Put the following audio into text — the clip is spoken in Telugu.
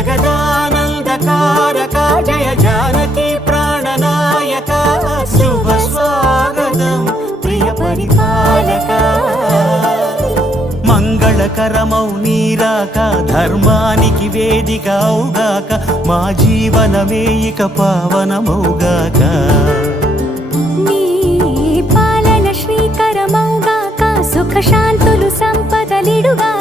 జగదానందకారక జయ జానకి ప్రాణనాయక శుభ స్వాగతం ప్రియ పరిపాలక మంగళకరమౌ నీరాక ధర్మానికి వేదిక అవుగాక మా జీవనమే ఇక పావనమౌగాక నీ పాలన శ్రీకరమౌగాక సుఖ శాంతులు సంపదలిడుగా